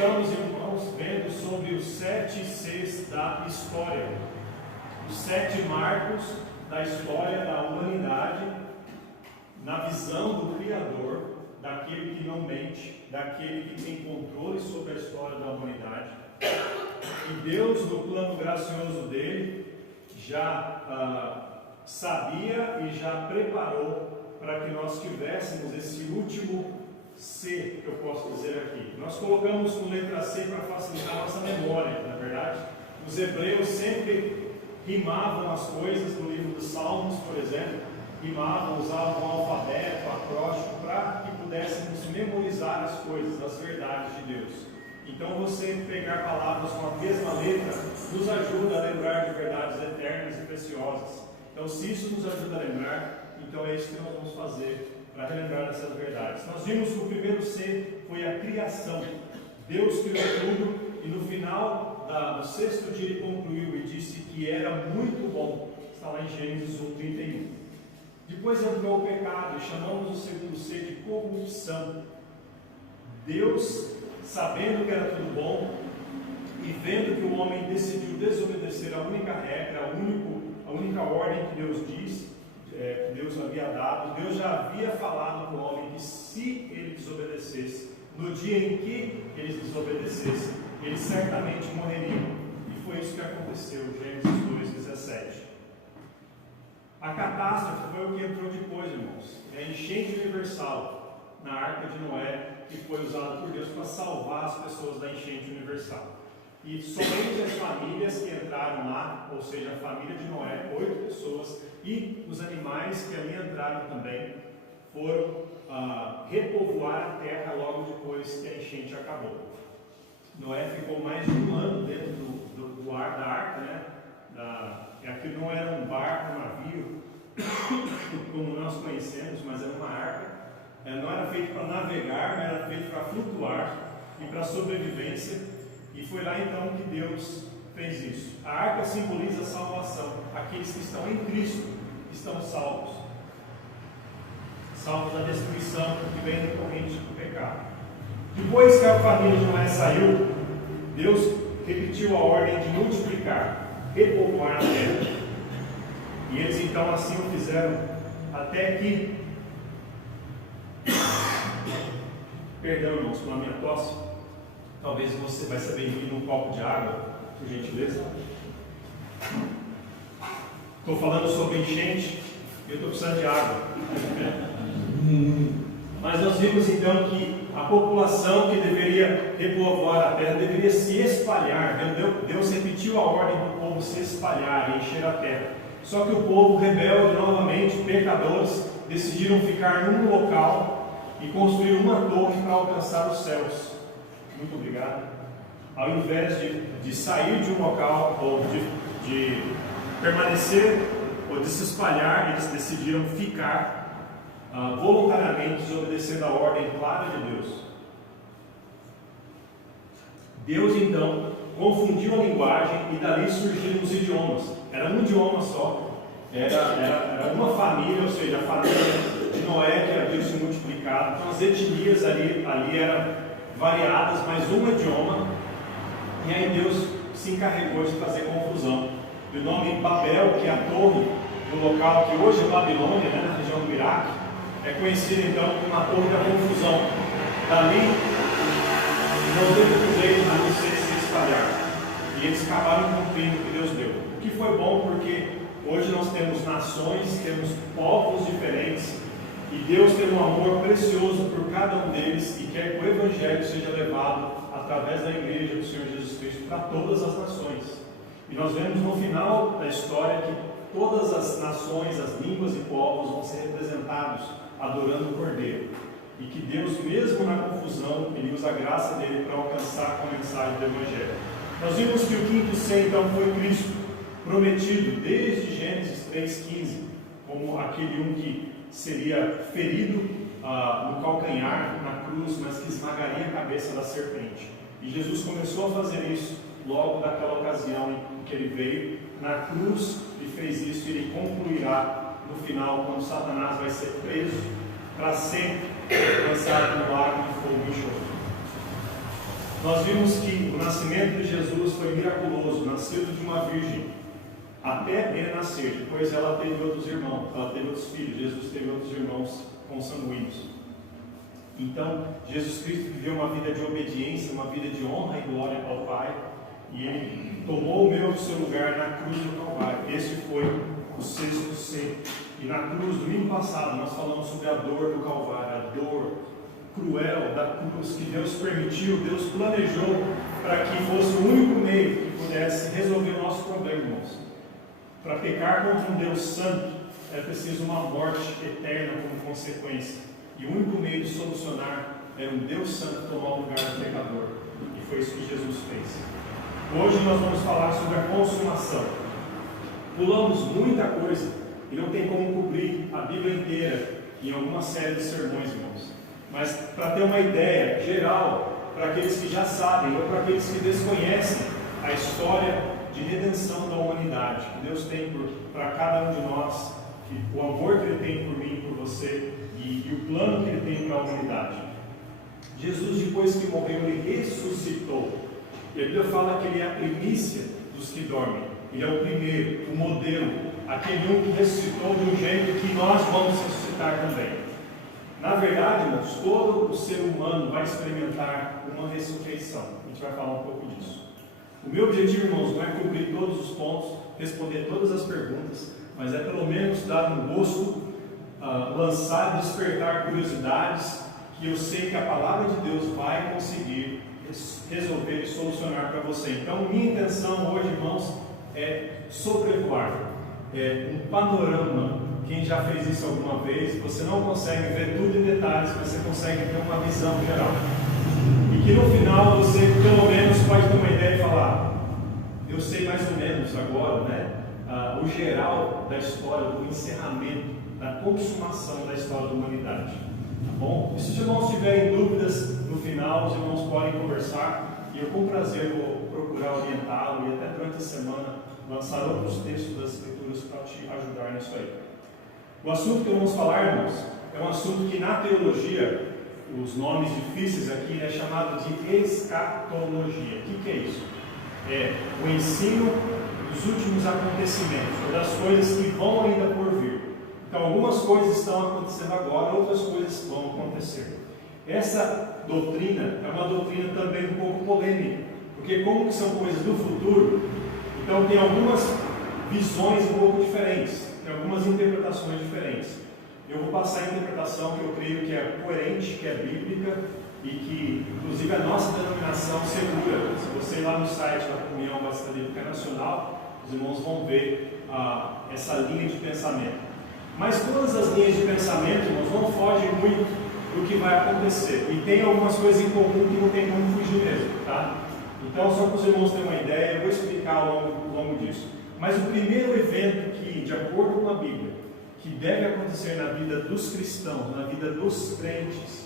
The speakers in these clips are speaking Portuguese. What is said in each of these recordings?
estamos, irmãos, vendo sobre os 7 Cs da história, os 7 marcos da história da humanidade, na visão do Criador, daquele que não mente, daquele que tem controle sobre a história da humanidade. E Deus, no plano gracioso dele, já sabia e já preparou para que nós tivéssemos esse último C, que eu posso dizer aqui. Nós colocamos com letra C para facilitar a nossa memória, na verdade. Os hebreus sempre rimavam as coisas no livro dos Salmos, por exemplo, rimavam, usavam o alfabeto, acróstico, para que pudéssemos memorizar as coisas, as verdades de Deus. Então, você pegar palavras com a mesma letra nos ajuda a lembrar de verdades eternas e preciosas. Então, se isso nos ajuda a lembrar, então é isso que nós vamos fazer para relembrar essas verdades. Nós vimos que o primeiro C foi a criação. Deus criou tudo e no final do 6º dia ele concluiu e disse que era muito bom. Está lá em Gênesis 1:31. Depois entrou o pecado e chamamos o segundo C de corrupção. Deus, sabendo que era tudo bom e vendo que o homem decidiu desobedecer a única regra, a única ordem que Deus diz, que Deus havia dado, Deus já havia falado para o homem que se ele desobedecesse, no dia em que ele desobedecesse, ele certamente morreria. E foi isso que aconteceu, Gênesis 2:17. A catástrofe foi o que entrou depois, irmãos. É a enchente universal na Arca de Noé, que foi usada por Deus para salvar as pessoas da enchente universal. E somente as famílias que entraram lá, ou seja, a família de Noé, 8 pessoas, e os animais que ali entraram também, foram repovoar a terra logo depois que a enchente acabou. Noé ficou mais de 1 ano dentro da arca, né? Aquilo não era um barco, um navio, como nós conhecemos, mas era uma arca. Não era feito para navegar, mas era feito para flutuar e para sobrevivência. E foi lá então que Deus fez isso. A arca simboliza a salvação. Aqueles que estão em Cristo estão salvos. Salvos da destruição que vem decorrente do pecado. Depois que a família de Noé saiu, Deus repetiu a ordem de multiplicar, repovoar a terra. E eles então assim o fizeram até que... Perdão, irmãos, pela minha tosse. Talvez você vai saber vir num copo de água, por gentileza. Estou falando sobre enchente e eu estou precisando de água. Mas nós vimos então que a população que deveria repovoar a terra deveria se espalhar. Deus repetiu a ordem do povo se espalhar e encher a terra. Só que o povo rebelde, novamente, pecadores, decidiram ficar num local e construir uma torre para alcançar os céus. Muito obrigado. Ao invés de sair de um local ou de permanecer ou de se espalhar, eles decidiram ficar voluntariamente desobedecendo a ordem clara de Deus. Deus então confundiu a linguagem e dali surgiram os idiomas. Era um idioma só, era uma família, ou seja, a família de Noé que havia se multiplicado. Então as etnias ali eram variadas, mas um idioma, e aí Deus se encarregou de fazer confusão. E o nome Babel, que é a torre do local que hoje é Babilônia, né, na região do Iraque, é conhecido então como a torre da confusão. Dali não teve jeito a não ser se espalhar, e eles acabaram cumprindo o que Deus deu. O que foi bom porque hoje nós temos nações, temos povos diferentes, e Deus tem um amor precioso por cada um deles e quer que o Evangelho seja levado através da igreja do Senhor Jesus Cristo para todas as nações. E nós vemos no final da história que todas as nações, as línguas e povos vão ser representados adorando o Cordeiro. E que Deus, mesmo na confusão, Ele usa a graça dele para alcançar com a mensagem do Evangelho. Nós vimos que o 5º C então foi Cristo, prometido desde Gênesis 3,15, como aquele que seria ferido no calcanhar, na cruz, mas que esmagaria a cabeça da serpente. E Jesus começou a fazer isso logo daquela ocasião em que ele veio na cruz e fez isso, e ele concluirá no final, quando Satanás vai ser preso para sempre, lançado no lago de fogo e enxofre. Nós vimos que o nascimento de Jesus foi miraculoso, nascido de uma virgem, até ele nascer. Depois ela teve outros irmãos, ela teve outros filhos, Jesus teve outros irmãos consanguíneos. Então, Jesus Cristo viveu uma vida de obediência, uma vida de honra e glória ao Pai, e ele tomou o meu e o seu lugar na cruz do Calvário. Esse foi o sexto C. E na cruz, domingo passado, nós falamos sobre a dor do Calvário, a dor cruel da cruz que Deus permitiu, Deus planejou para que fosse o único meio que pudesse resolver o nosso problema, irmãos. Para pecar contra um Deus santo, é preciso uma morte eterna como consequência. E o único meio de solucionar era um Deus santo tomar o lugar do pecador. E foi isso que Jesus fez. Hoje nós vamos falar sobre a consumação. Pulamos muita coisa e não tem como cobrir a Bíblia inteira em alguma série de sermões, irmãos. Mas para ter uma ideia geral, para aqueles que já sabem ou para aqueles que desconhecem a história de redenção da humanidade que Deus tem para cada um de nós, o amor que Ele tem por mim e por você, e o plano que Ele tem para a humanidade. Jesus, depois que morreu, Ele ressuscitou. E a Bíblia fala que Ele é a primícia dos que dormem. Ele é o primeiro, o modelo, aquele um que ressuscitou de um jeito que nós vamos ressuscitar também. Na verdade, irmãos, todo o ser humano vai experimentar uma ressurreição. A gente vai falar um pouco disso. O meu objetivo, irmãos, não é cobrir todos os pontos, responder todas as perguntas, mas é pelo menos dar um gosto, lançar, despertar curiosidades, que eu sei que a palavra de Deus vai conseguir resolver e solucionar para você. Então, minha intenção hoje, irmãos, é sobrevoar, um panorama. Quem já fez isso alguma vez, você não consegue ver tudo em detalhes, mas você consegue ter uma visão geral. E que no final você, pelo menos, pode ter uma ideia e falar: eu sei mais ou menos agora, né? O geral da história, do encerramento, da consumação da história da humanidade. Tá bom? E se os irmãos tiverem dúvidas no final, os irmãos podem conversar, e eu com prazer vou procurar orientá-lo e até durante a semana lançar outros textos das Escrituras para te ajudar nisso aí. O assunto que vamos falar, irmãos, é um assunto que na teologia, os nomes difíceis aqui, é chamado de escatologia. O que é isso? É o ensino dos últimos acontecimentos, ou das coisas que vão ainda por vir. Então, algumas coisas estão acontecendo agora, outras coisas vão acontecer. Essa doutrina é uma doutrina também um pouco polêmica, porque como que são coisas do futuro, então tem algumas visões um pouco diferentes. Tem algumas interpretações diferentes. Eu vou passar a interpretação que eu creio que é coerente, que é bíblica e que, inclusive, a nossa denominação segura. Se você ir lá no site da Comunhão Batista Bíblica Nacional, os irmãos vão ver essa linha de pensamento. Mas todas as linhas de pensamento, irmãos, não fogem muito do que vai acontecer. E tem algumas coisas em comum que não tem como fugir mesmo, tá? Então, só para os irmãos terem uma ideia, eu vou explicar ao longo disso. Mas o primeiro evento que, de acordo com a Bíblia, que deve acontecer na vida dos cristãos, na vida dos crentes,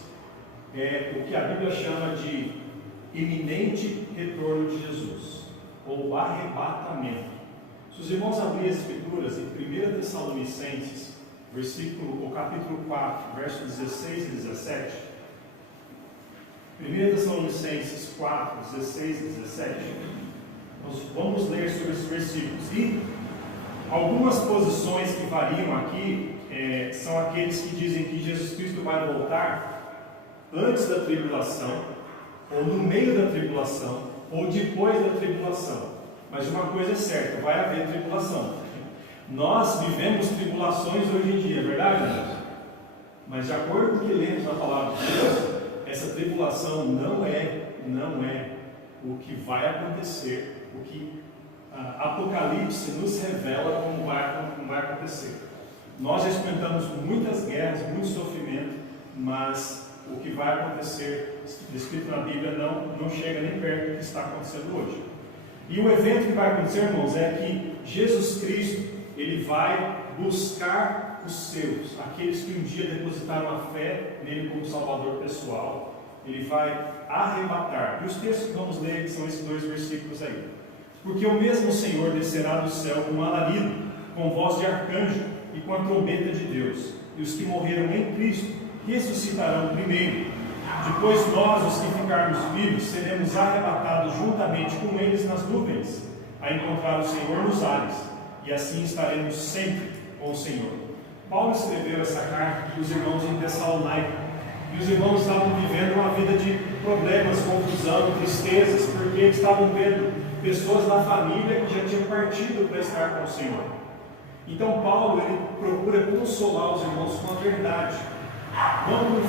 é o que a Bíblia chama de iminente retorno de Jesus, ou arrebatamento. Se os irmãos abrirem as Escrituras em 1 Tessalonicenses, o capítulo 4, versos 16 e 17, 1 Tessalonicenses 4, 16 e 17, nós vamos ler sobre esses versículos. E algumas posições que variam aqui são aqueles que dizem que Jesus Cristo vai voltar antes da tribulação, ou no meio da tribulação, ou depois da tribulação. Mas uma coisa é certa, vai haver tribulação. Nós vivemos tribulações hoje em dia, é verdade, irmãos? Mas de acordo com o que lemos na palavra de Deus, essa tribulação não é o que vai acontecer, o que Apocalipse nos revela como vai acontecer. Nós já experimentamos muitas guerras, muito sofrimento, mas o que vai acontecer, descrito na Bíblia, não chega nem perto do que está acontecendo hoje. E o evento que vai acontecer, irmãos, é que Jesus Cristo, Ele vai buscar os seus, aqueles que um dia depositaram a fé nele como Salvador pessoal. Ele vai arrebatar. E os textos que vamos ler são esses dois versículos aí. Porque o mesmo Senhor descerá do céu com um alarido, com voz de arcanjo e com a trombeta de Deus. E os que morreram em Cristo ressuscitarão primeiro. Depois nós, os que ficarmos vivos, seremos arrebatados juntamente com eles nas nuvens, a encontrar o Senhor nos ares, e assim estaremos sempre com o Senhor. Paulo escreveu essa carta para os irmãos em Tessalônica, e os irmãos estavam vivendo uma vida de problemas, confusão, tristezas, porque eles estavam vendo pessoas da família que já tinham partido para estar com o Senhor. Então Paulo, ele procura consolar os irmãos com a verdade, não com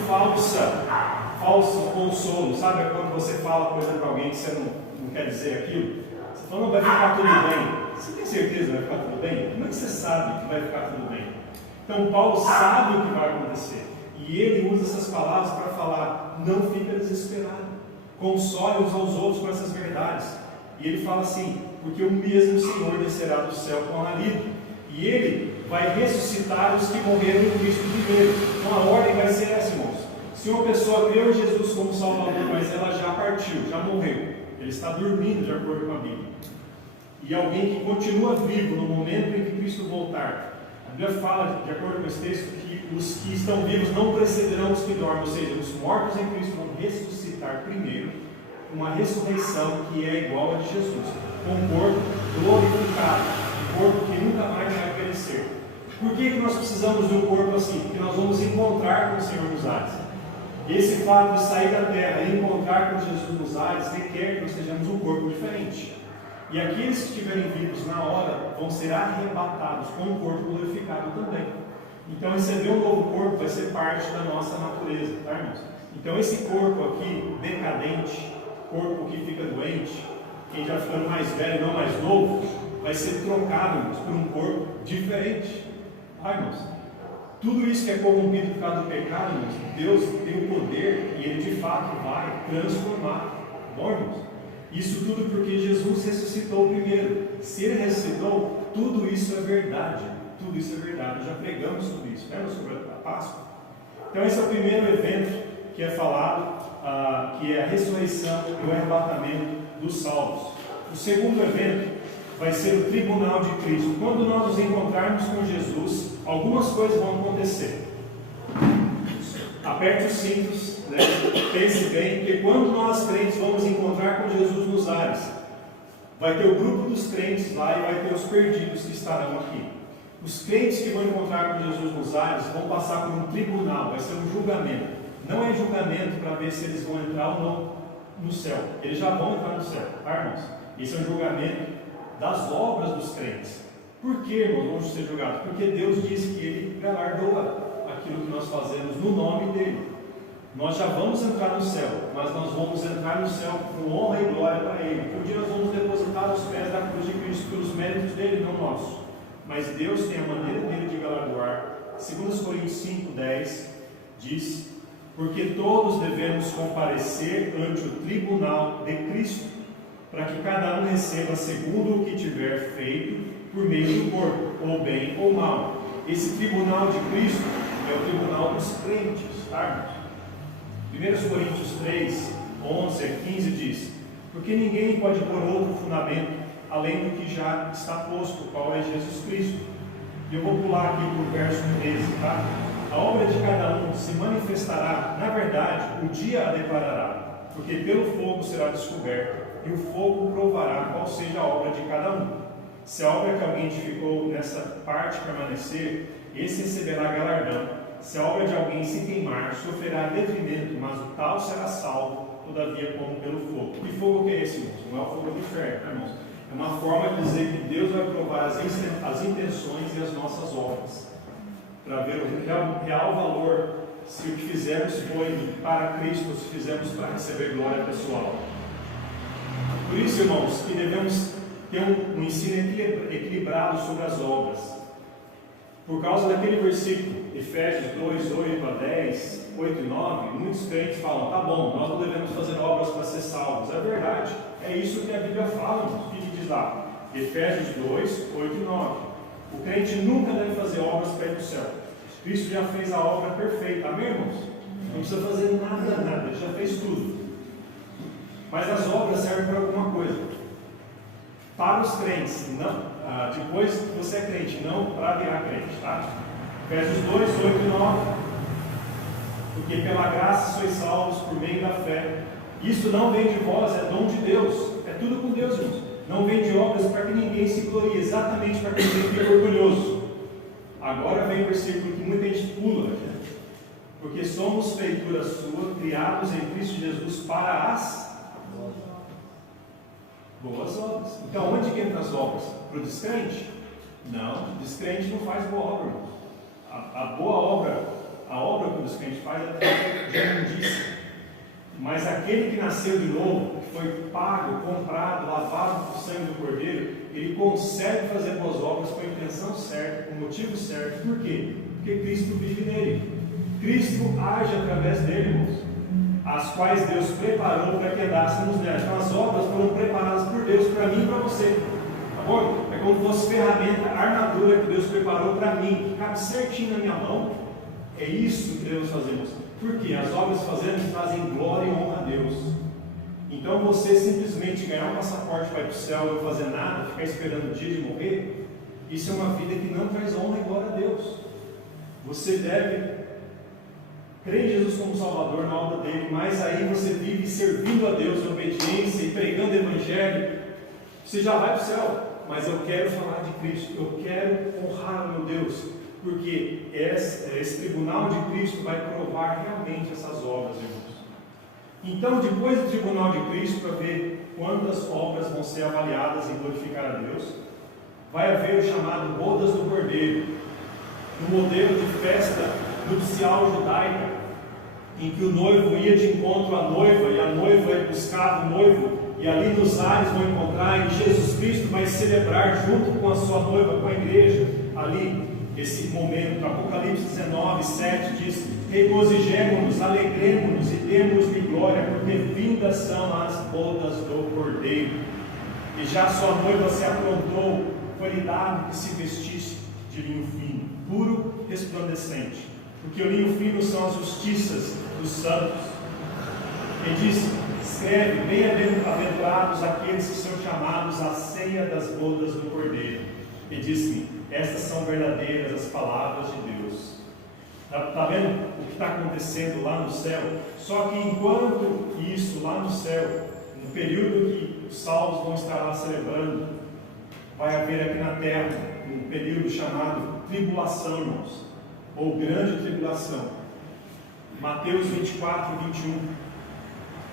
falso consolo. Sabe quando você fala coisa para alguém que você não quer dizer aquilo? Você fala, não, vai ficar tudo bem. Você tem certeza que vai ficar tudo bem? Como é que você sabe que vai ficar tudo bem? Então Paulo sabe o que vai acontecer, e ele usa essas palavras para falar, não fica desesperado, console uns aos outros com essas verdades. E ele fala assim, porque o mesmo Senhor descerá do céu com alarido, e ele vai ressuscitar os que morreram em Cristo primeiro. Então a ordem vai ser essa, irmãos. Se uma pessoa creu em Jesus como Salvador, mas ela já partiu, já morreu, ele está dormindo de acordo com a Bíblia, e alguém que continua vivo no momento em que Cristo voltar, a Bíblia fala, de acordo com esse texto, que os que estão vivos não precederão os que dormem, ou seja, os mortos em Cristo vão ressuscitar primeiro, uma ressurreição que é igual a de Jesus, com um corpo glorificado, um corpo que nunca mais vai perecer. Por que nós precisamos de um corpo assim? Porque nós vamos encontrar com o Senhor nos ares. Esse fato de sair da terra e encontrar com Jesus nos ares requer que nós sejamos um corpo diferente. E aqueles que estiverem vivos na hora vão ser arrebatados com um corpo glorificado também. Então receber um novo corpo vai ser parte da nossa natureza, tá, irmãos? Então esse corpo aqui, decadente, corpo que fica doente, quem já ficando mais velho, não mais novo, vai ser trocado, irmãos, por um corpo diferente. Tá, irmãos? Tudo isso que é corrompido por causa do pecado, irmãos, Deus tem o poder e Ele de fato vai transformar. Bom, irmãos? Isso tudo porque Jesus ressuscitou primeiro. Se Ele ressuscitou, tudo isso é verdade. Tudo isso é verdade. Já pregamos sobre isso, lembra sobre a Páscoa? Então esse é o primeiro evento que é falado, que é a ressurreição e o arrebatamento dos salvos. O segundo evento vai ser o tribunal de Cristo. Quando nós nos encontrarmos com Jesus, algumas coisas vão acontecer. Aperte os cintos, né? Pense bem, porque quando nós crentes vamos encontrar com Jesus nos ares, vai ter o grupo dos crentes lá e vai ter os perdidos que estarão aqui. Os crentes que vão encontrar com Jesus nos ares vão passar por um tribunal, vai ser um julgamento. Não é julgamento para ver se eles vão entrar ou não no céu. Eles já vão entrar no céu, tá, irmãos? Esse é um julgamento das obras dos crentes. Por que, irmãos, vamos ser julgados? Porque Deus disse que Ele galardoa aquilo que nós fazemos no nome dEle. Nós já vamos entrar no céu, mas nós vamos entrar no céu com honra e glória para Ele. Um dia nós vamos depositar os pés da cruz de Cristo pelos méritos dEle, não nossos. Mas Deus tem a maneira dEle de galardoar. 2 Coríntios 5,10 diz: porque todos devemos comparecer ante o tribunal de Cristo, para que cada um receba segundo o que tiver feito por meio do corpo, ou bem ou mal. Esse tribunal de Cristo é o tribunal dos crentes, tá, irmãos? 1 Coríntios 3, 11 a 15 diz: porque ninguém pode pôr outro fundamento além do que já está posto, qual é Jesus Cristo. E eu vou pular aqui para o verso 13, tá? A obra de cada um se manifestará, na verdade, o dia a declarará, porque pelo fogo será descoberto, e o fogo provará qual seja a obra de cada um. Se a obra que alguém edificou nessa parte permanecer, esse receberá galardão. Se a obra de alguém se queimar, sofrerá detrimento, mas o tal será salvo, todavia como pelo fogo. Que fogo que é esse, irmãos? Não é o fogo do inferno, tá, irmãos? É uma forma de dizer que Deus vai provar as intenções e as nossas obras, para ver o real valor, se o que fizemos foi para Cristo ou se fizemos para receber glória pessoal. Por isso, irmãos, que devemos ter um ensino equilibrado sobre as obras. Por causa daquele versículo, Efésios 2, 8 a 10, 8 e 9, muitos crentes falam: tá bom, nós não devemos fazer obras para ser salvos. É verdade, é isso que a Bíblia fala, irmãos. O que diz lá? Efésios 2, 8 e 9. O crente nunca deve fazer obras para ir para o céu. Cristo já fez a obra perfeita, amém, irmãos? Não precisa fazer nada, ele já fez tudo. Mas as obras servem para alguma coisa. Para os crentes, não, depois que você é crente, não para virar crente, tá? Efésios 2, 8 e 9. Porque pela graça sois salvos por meio da fé. Isso não vem de vós, é dom de Deus. É tudo com Deus, irmãos. Não vem de obras para que ninguém se glorie, exatamente para que ninguém fique orgulhoso. Agora vem o versículo que muita gente pula, né? Porque somos feitura sua, criados em Cristo Jesus para as boas obras. Então, onde que entra as obras? Para o descrente? Não, o descrente não faz boa obra. A boa obra, a obra que o descrente faz é de imundícia. Mas aquele que nasceu de novo, que foi pago, comprado, lavado com o sangue do Cordeiro, ele consegue fazer boas obras com a intenção certa, com o motivo certo. Por quê? Porque Cristo vive nele. Cristo age através dele, irmãos, as quais Deus preparou para que andássemos nelas. Então as obras foram preparadas por Deus para mim e para você. Tá bom? É como se fosse ferramenta, armadura que Deus preparou para mim, que cabe certinho na minha mão. É isso que devemos fazer, irmãos. Porque as obras que fazemos trazem glória e honra a Deus. Então você simplesmente ganhar um passaporte para ir para o céu e não fazer nada, ficar esperando o dia de morrer, isso é uma vida que não traz honra e glória a Deus. Você deve crer em Jesus como Salvador na obra dele, mas aí você vive servindo a Deus em obediência e pregando o Evangelho, você já vai para o céu. Mas eu quero falar de Cristo, eu quero honrar o meu Deus, porque esse tribunal de Cristo vai provar realmente essas obras, irmãos. Então, depois do tribunal de Cristo, para ver quantas obras vão ser avaliadas em glorificar a Deus, vai haver o chamado Bodas do Cordeiro, no modelo de festa nupcial judaica, em que o noivo ia de encontro à noiva, e a noiva buscava o noivo, e ali nos ares vão encontrar, e Jesus Cristo vai celebrar junto com a sua noiva, com a igreja, ali, esse momento. Apocalipse 19, 7 diz: regozijemo-nos, alegremo-nos e demos-lhe glória, porque vindas são as bodas do Cordeiro. E já sua noiva se aprontou, foi-lhe dado que se vestisse de linho fino, puro, resplandecente, porque o linho fino são as justiças dos santos. E diz: escreve, bem-aventurados aqueles que são chamados à ceia das bodas do Cordeiro. E diz-me: estas são verdadeiras as palavras de Deus. Está vendo o que está acontecendo lá no céu? Só que enquanto isso, lá no céu, no período que os salvos vão estar lá celebrando, vai haver aqui na terra um período chamado tribulação, irmãos, ou grande tribulação. Mateus 24, 21.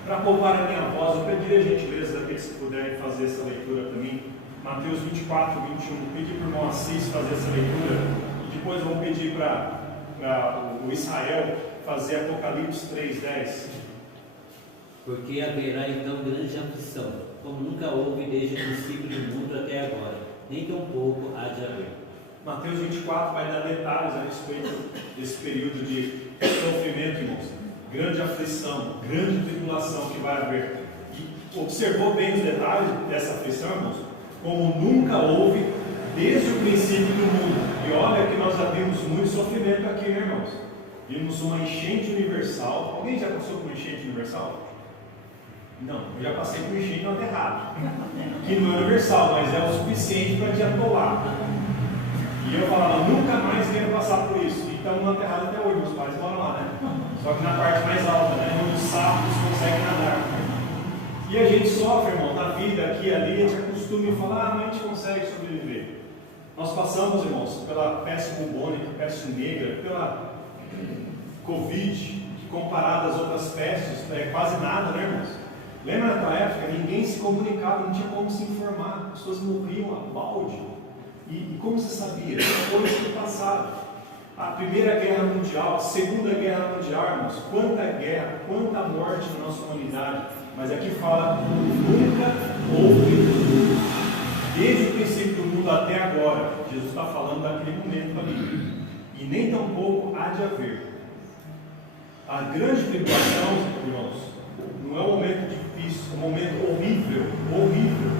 Para poupar a minha voz, eu pediria a gentileza daqueles que puderem fazer essa leitura para mim. Mateus 24, 21. Pedi para o irmão Assis fazer essa leitura, e depois eu vou pedir para o Israel fazer Apocalipse 3, 10. Porque haverá então grande aflição, como nunca houve desde o princípio do mundo até agora, nem tão pouco há de haver. Mateus 24 vai dar detalhes a respeito desse período de sofrimento, irmãos. Grande aflição, grande tribulação que vai haver. E observou bem os detalhes dessa aflição, irmãos? Como nunca houve desde o princípio do mundo. E olha que nós já vimos muito sofrimento aqui, né, irmãos? Vimos uma enchente universal. Alguém já passou por uma enchente universal? Não, eu já passei por enchente no aterrado, que não é universal, mas é o suficiente para te atolar. E eu falava: nunca mais quero passar por isso. E estamos no aterrado até hoje, meus pais moram lá, né? Só que na parte mais alta, né? Onde os sapos conseguem nadar. E a gente sofre, irmão, na vida, aqui e ali, a gente acostuma e fala: ah, mas a gente consegue sobreviver. Nós passamos, irmãos, pela peste bubônica, peste negra, pela Covid, que comparado às outras pestes, é quase nada, né, irmãos? Lembra naquela época? Ninguém se comunicava, não tinha como se informar, as pessoas morriam a balde. E como você sabia? Coisas que passaram. A Primeira Guerra Mundial, a Segunda Guerra Mundial, irmãos, quanta guerra, quanta morte na nossa humanidade. Mas aqui fala: nunca houve, desde o princípio do mundo até agora. Jesus está falando daquele momento ali. E nem tampouco há de haver. A grande tribulação, irmãos, não é um momento difícil, é um momento horrível, horrível,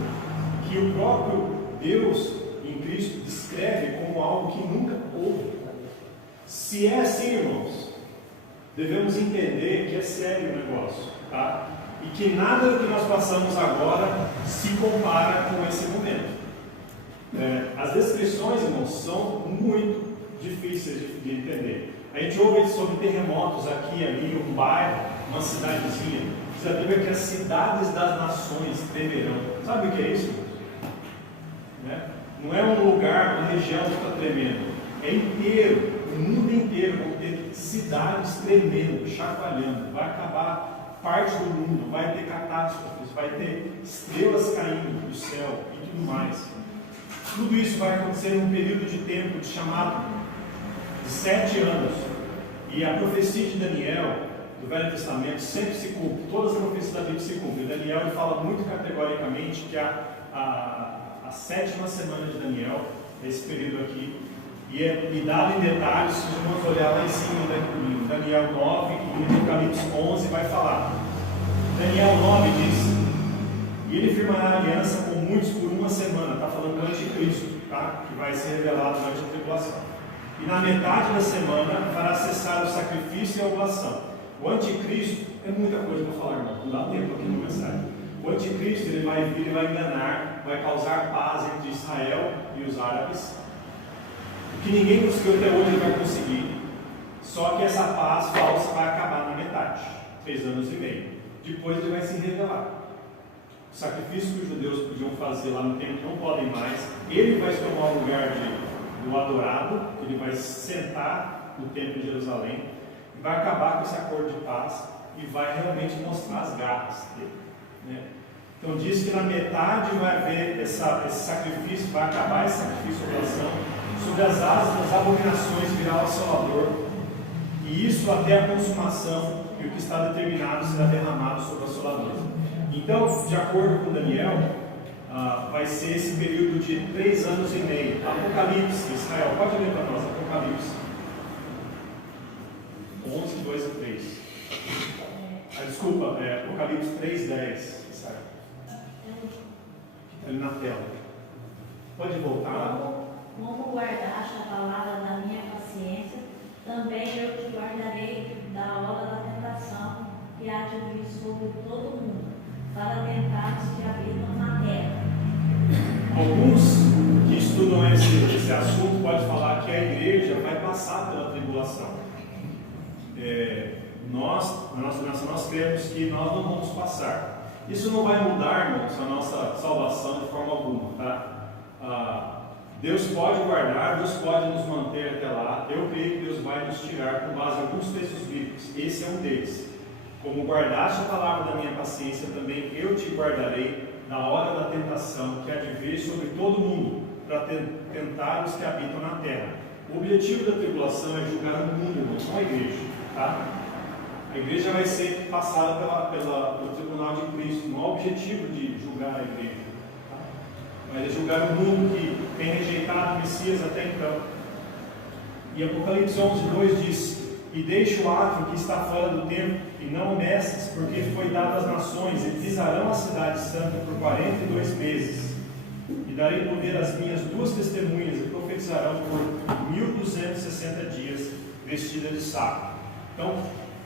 que o próprio Deus em Cristo descreve como algo que nunca houve. Se é assim, irmãos, devemos entender que é sério o negócio, tá? E que nada do que nós passamos agora se compara com esse momento. As descrições, irmãos, são muito difíceis de entender. A gente ouve sobre terremotos aqui e ali, um bairro, uma cidadezinha. Diz a Bíblia que as cidades das nações tremerão. Sabe o que é isso? Né? Não é um lugar, uma região que está tremendo. É inteiro, o mundo inteiro vão ter cidades tremendo, chacoalhando. Vai acabar parte do mundo, vai ter catástrofes, vai ter estrelas caindo do céu e tudo mais. Tudo isso vai acontecer num período de tempo chamado de 7 anos. E a profecia de Daniel, do Velho Testamento, sempre se cumpre. Todas as profecias da Bíblia se cumprem. Daniel ele fala muito categoricamente que a 7ª semana de Daniel, esse período aqui, e dado em detalhes, se os irmãos olhar lá em cima, em Daniel 9 e em Apocalipse 11, vai falar. Daniel 9 diz: e ele firmará aliança com muitos por 1 semana. Está falando do anticristo, tá? Que vai ser revelado durante a tribulação. E na metade da semana fará cessar o sacrifício e a oblação. O anticristo, é muita coisa para falar, irmão, não dá tempo aqui no mensagem. O anticristo ele vai vir, ele vai enganar, vai causar paz entre Israel e os árabes. O que ninguém conseguiu até hoje ele vai conseguir. Só que essa paz falsa vai acabar na metade, 3 anos e meio. Depois ele vai se revelar. O sacrifício que os judeus podiam fazer lá no templo não podem mais. Ele vai tomar o lugar do adorado, ele vai sentar no templo de Jerusalém, e vai acabar com esse acordo de paz e vai realmente mostrar as garras dele. Né? Então diz que na metade vai haver esse sacrifício, vai acabar esse sacrifício de oração, sobre as asas das abominações virá o Salvador, e isso até a consumação, e o que está determinado será derramado sobre a assoladores. Então, de acordo com Daniel, vai ser esse período de 3 anos e meio. Apocalipse, Israel, pode ler para nós, Apocalipse 11, 2 e 3. Desculpa, Apocalipse 3, 10, Israel. Está ali na tela. Pode voltar. Como guardaste a palavra da minha paciência, também eu te guardarei da hora da tentação que há de vir sobre todo mundo, para tentar os que habitam na terra. Alguns que estudam esse assunto podem falar que a igreja vai passar pela tribulação. Nós cremos que nós não vamos passar. Isso não vai mudar, irmãos, a nossa salvação de forma alguma, tá? Deus pode guardar, Deus pode nos manter até lá. Eu creio que Deus vai nos tirar com base em alguns textos bíblicos. Esse é um deles. Como guardaste a palavra da minha paciência, também eu te guardarei na hora da tentação que há de vir sobre todo mundo, para tentar os que habitam na terra. O objetivo da tribulação é julgar o mundo, irmãos, não a igreja. Tá? A igreja vai ser passada pelo tribunal de Cristo. Não há objetivo de julgar a igreja. Tá? Mas é julgar o mundo que tem rejeitado o Messias até então. E Apocalipse 11, 2 diz: e deixa o átrio que está fora do templo, e não o meças, porque foi dado às nações, e pisarão a cidade santa por 42 meses. E darei poder às minhas 2 testemunhas, e profetizarão por 1260 dias, vestidas de saco. Então,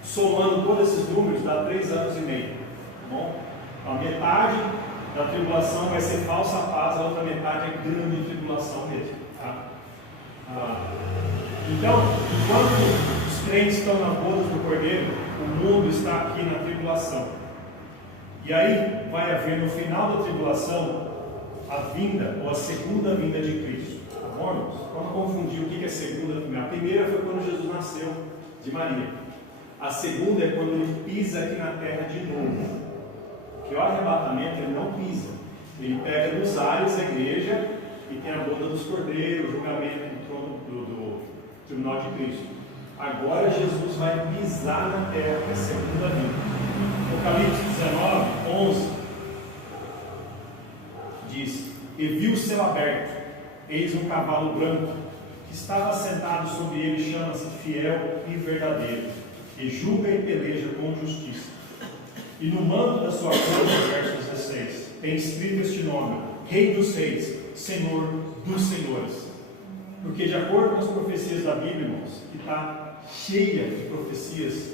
somando todos esses números, dá 3 anos e meio. Tá bom? A metade da tribulação vai ser falsa paz, a outra metade é grande tribulação mesmo. Tá? Então, enquanto os crentes estão nas bodas do Cordeiro, o mundo está aqui na tribulação. E aí vai haver no final da tribulação a vinda, ou a segunda vinda de Cristo. Tá bom, irmãos? Para não confundir o que é segunda vinda. A primeira foi quando Jesus nasceu de Maria. A segunda é quando ele pisa aqui na terra de novo. Porque o arrebatamento ele não pisa. Ele pega nos ares a igreja e tem a boda dos cordeiros, o julgamento do trono do tribunal de Cristo. Agora Jesus vai pisar na terra, que é a segunda vinda. Apocalipse 19, 11 diz: e viu o céu aberto, eis um cavalo branco, que estava sentado sobre ele, chama-se Fiel e Verdadeiro, e julga e peleja com justiça. E no manto da sua coroa, verso 16, tem escrito este nome: Rei dos Reis, Senhor dos Senhores. Porque de acordo com as profecias da Bíblia, irmãos, que está cheia de profecias,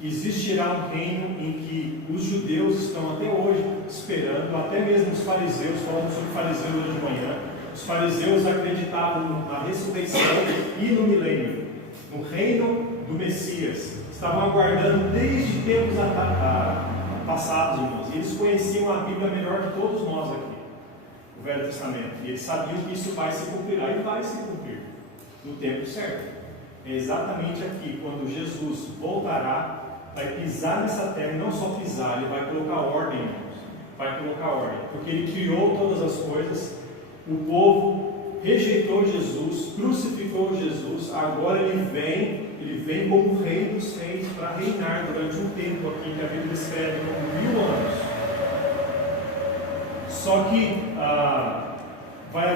existirá um reino em que os judeus estão até hoje esperando, até mesmo os fariseus, falando sobre fariseus hoje de manhã, os fariseus acreditavam na ressurreição e no milênio. no reino do Messias. Estavam aguardando desde tempos passados, irmãos. E eles conheciam a Bíblia melhor que todos nós aqui, o Velho Testamento. E eles sabiam que isso vai se cumprir, e vai se cumprir no tempo certo. É exatamente aqui, quando Jesus voltará, vai pisar nessa terra, e não só pisar, ele vai colocar ordem, irmãos. Vai colocar ordem, porque ele criou todas as coisas, o povo rejeitou Jesus, crucificou Jesus, agora ele vem como o Rei dos Reis para reinar durante um tempo aqui, que a Bíblia escreve como 1000 anos. Só que vai